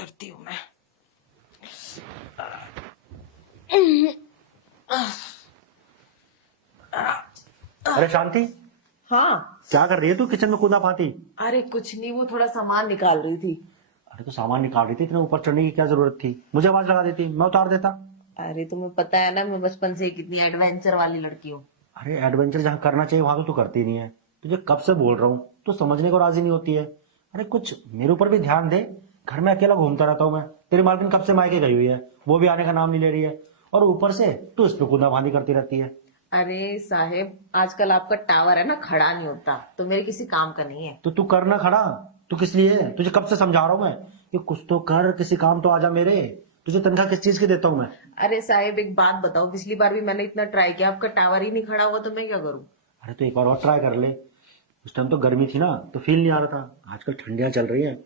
करती हूँ मैं। अरे शांति, हाँ। क्या कर रही है तू किचन में कूदा फाती? अरे कुछ नहीं, वो थोड़ा सामान निकाल रही थी। अरे तो सामान निकाल रही थी, इतने ऊपर चढ़ने की क्या जरूरत थी? मुझे आवाज लगा देती, मैं उतार देता। अरे तुम्हें पता है ना, मैं बचपन से ही कितनी एडवेंचर वाली लड़की हूँ। अरे एडवेंचर जहाँ करना चाहिए वहां तो तू करती नहीं है। तुझे कब से बोल रहा हूँ, तू समझने को राजी नहीं होती है। अरे कुछ मेरे ऊपर भी ध्यान दे। घर में अकेला घूमता रहता हूँ मैं। तेरी मालकिन कब से मायके गई हुई है, वो भी आने का नाम नहीं ले रही है। और ऊपर से तू इस पे कूदा फांदी करती रहती है। अरे साहेब, आजकल आपका टावर है ना, खड़ा नहीं होता, तो मेरे किसी काम का नहीं है। तो तू करना खड़ा। तू किस लिए है? तुझे कब से समझा रहा हूँ मैं कि कुछ तो कर, किसी काम तो आजा मेरे। तुझे तनख्वाह किस चीज की देता हूँ मैं? अरे साहेब, एक बात बताओ, पिछली बार भी मैंने इतना ट्राई किया, आपका टावर ही नहीं खड़ा हुआ, तो मैं क्या करूँ? अरे तो एक बार और ट्राई कर ले। उस टाइम तो गर्मी थी ना, तो फील नहीं आ रहा था। आजकल ठंडियां चल रही हैं,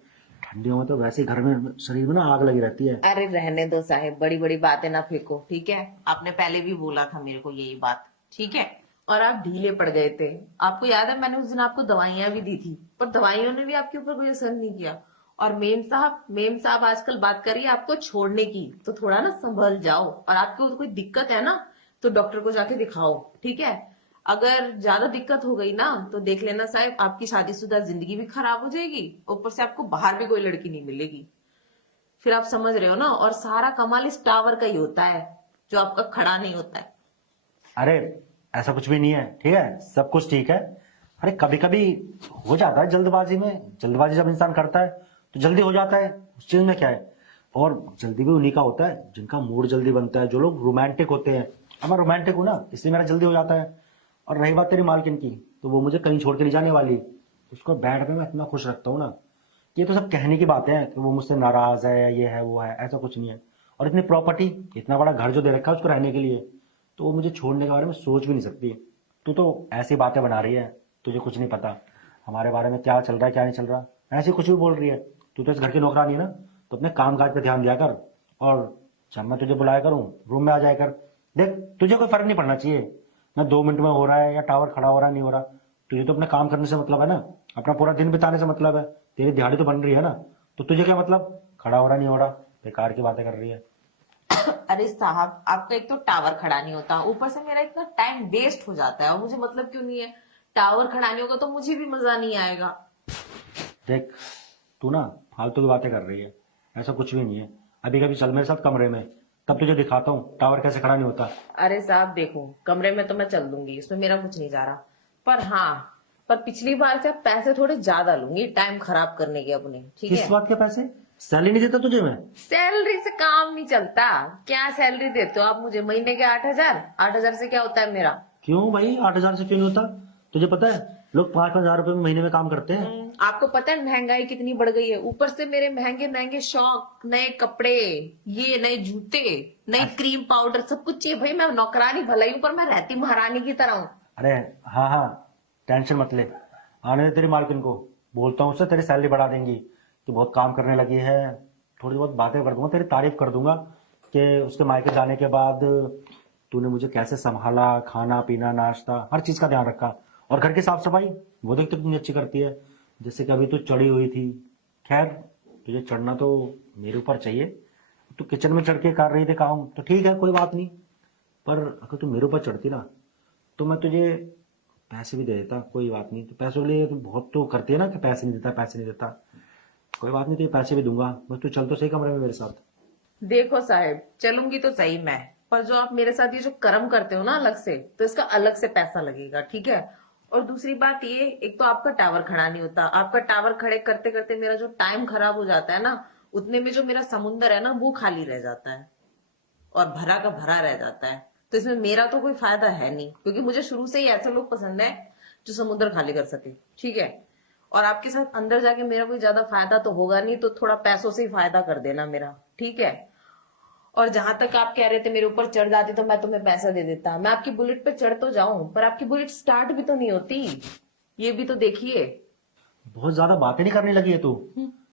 ठंडियों में तो वैसे ही घर में शरीर में ना आग लगी रहती है। अरे रहने दो साहेब, बड़ी बड़ी बातें ना फेंको, ठीक है? आपने पहले भी बोला था मेरे को यही बात, ठीक है? और आप ढीले पड़ गए थे। आपको याद है, मैंने उस दिन आपको दवाइयां भी दी थी, पर दवाइयों ने भी आपके ऊपर कोई असर नहीं किया। और मेम साहब आजकल बात करिए आपको छोड़ने की, तो थोड़ा ना संभल जाओ। और आपको कोई दिक्कत है ना, तो डॉक्टर को जाके दिखाओ, ठीक है? अगर ज्यादा दिक्कत हो गई ना, तो देख लेना साहब, आपकी शादीशुदा जिंदगी भी खराब हो जाएगी, ऊपर से आपको बाहर भी कोई लड़की नहीं मिलेगी। फिर आप समझ रहे हो ना? और सारा कमाल इस टावर का ही होता है, जो आपका खड़ा नहीं होता है। अरे ऐसा कुछ भी नहीं है, ठीक है, सब कुछ ठीक है। अरे कभी कभी हो जाता है जल्दबाजी में। जल्दबाजी जब इंसान करता है तो जल्दी हो जाता है, उस चीज में क्या है। और जल्दी भी उन्हीं का होता है जिनका मूड जल्दी बनता है, जो लोग रोमांटिक होते हैं। अब मैं रोमांटिक हूं ना, इसलिए मेरा जल्दी हो जाता है। और रही बात तेरी मालकिन की, तो वो मुझे कहीं छोड़ के नहीं जाने वाली। उसको बेड पे मैं इतना खुश रखता हूँ ना। ये तो सब कहने की बातें हैं कि वो मुझसे नाराज है, ये है वो है, ऐसा कुछ नहीं है। और इतनी प्रॉपर्टी, इतना बड़ा घर जो दे रखा है उसको रहने के लिए, तो वो मुझे छोड़ने के बारे में सोच भी नहीं सकती। तू तो ऐसी बातें बना रही है, तुझे कुछ नहीं पता हमारे बारे में क्या चल रहा है क्या नहीं चल रहा। ऐसी कुछ भी बोल रही है। तू तो इस घर की नौकरानी है ना, तो अपने काम काज पे ध्यान दिया कर। और जब मैं तुझे बुलाया करूं, रूम में आ जाया कर। देख, तुझे कोई फर्क नहीं पड़ना चाहिए ना 2 मिनट में हो रहा है या टावर खड़ा हो रहा है नहीं हो रहा। तुझे तो अपने काम करने से मतलब है ना, अपना पूरा दिन बिताने से मतलब है। तेरी दिहाड़ी तो बन रही है ना, तो तुझे क्या मतलब खड़ा हो रहा नहीं हो रहा? बेकार की बातें कर रही है। अरे साहब, आपका एक तो टावर खड़ा नहीं होता, ऊपर से मेरा इतना टाइम वेस्ट हो जाता है, और मुझे मतलब क्यों नहीं है? टावर खड़ा नहीं होगा तो मुझे भी मजा नहीं आएगा। देख, तू ना फालतू की बातें कर रही है, ऐसा कुछ भी नहीं है। अभी कभी चल मेरे साथ कमरे में, तब तुझे दिखाता हूँ टावर कैसे खड़ा नहीं होता। अरे साहब देखो, कमरे में तो मैं चल दूंगी, इसमें मेरा कुछ नहीं जा रहा। पर हाँ, पर पिछली बार से अब पैसे थोड़े ज्यादा लूंगी टाइम खराब करने के अपने, ठीक किस है? बात के पैसे? सैलरी नहीं देता तुझे मैं? सैलरी से काम नहीं चलता। क्या सैलरी देते हो आप मुझे? महीने के 8,000? 8,000 से क्या होता है मेरा? क्यों भाई, 8,000 से क्यों नहीं होता? तुझे पता है लोग 5,000 रुपए में महीने में काम करते हैं। आपको पता है महंगाई कितनी बढ़ गई है? ऊपर से मेरे महंगे महंगे शौक, नए कपड़े, ये नए जूते, नई क्रीम पाउडर, सब कुछ चाहिए भाई। मैं नौकरानी भलाई हूँ, पर मैं रहती महारानी की तरह हूँ। अरे हाँ हाँ, टेंशन मत ले। आने दे तेरी मालकिन को, बोलता हूँ उससे तेरी सैलरी बढ़ा देंगी। तू बहुत काम करने लगी है। थोड़ी बहुत बातें कर दूंगा, तेरी तारीफ कर दूंगा कि उसके मायके जाने के बाद तूने मुझे कैसे संभाला, खाना पीना नाश्ता हर चीज का ध्यान रखा। और घर की साफ सफाई वो देख तो कितनी अच्छी करती है, जैसे कि अभी तू चढ़ी हुई थी। खैर, तुझे चढ़ना तो मेरे ऊपर चाहिए। तू किचन में चढ़ के कर रही थी काम, तो ठीक है कोई बात नहीं। पर अगर तू मेरे ऊपर चढ़ती ना, तो मैं तुझे पैसे भी दे देता, कोई बात नहीं। तो पैसों के लिए तू बहुत तो करती है ना कि पैसे नहीं देता पैसे नहीं देता। कोई बात नहीं, तुझे पैसे भी दूंगा, बस तू चल तो सही कमरे में मेरे साथ। देखो साहब, चलूंगी तो सही मैं, पर जो आप मेरे साथ ये जो कर्म करते हो ना अलग से, तो इसका अलग से पैसा लगेगा, ठीक है? और दूसरी बात ये, एक तो आपका टावर खड़ा नहीं होता, आपका टावर खड़े करते करते मेरा जो टाइम खराब हो जाता है ना, उतने में जो मेरा समुंदर है ना, वो खाली रह जाता है, और भरा का भरा रह जाता है। तो इसमें मेरा तो कोई फायदा है नहीं, क्योंकि मुझे शुरू से ही ऐसे लोग पसंद है जो समुद्र खाली कर सके, ठीक है? और आपके साथ अंदर जाके मेरा कोई ज्यादा फायदा तो होगा नहीं, तो थोड़ा पैसों से ही फायदा कर देना मेरा, ठीक है? और जहां तक आप कह रहे थे मेरे ऊपर चढ़ जाती तो मैं तुम्हें पैसा दे देता। मैं आपकी बुलेट पे चढ़ तो जाऊं, पर आपकी बुलेट स्टार्ट भी तो नहीं होती, ये भी तो देखिए। बहुत ज्यादा बातें नहीं करने लगी है तू।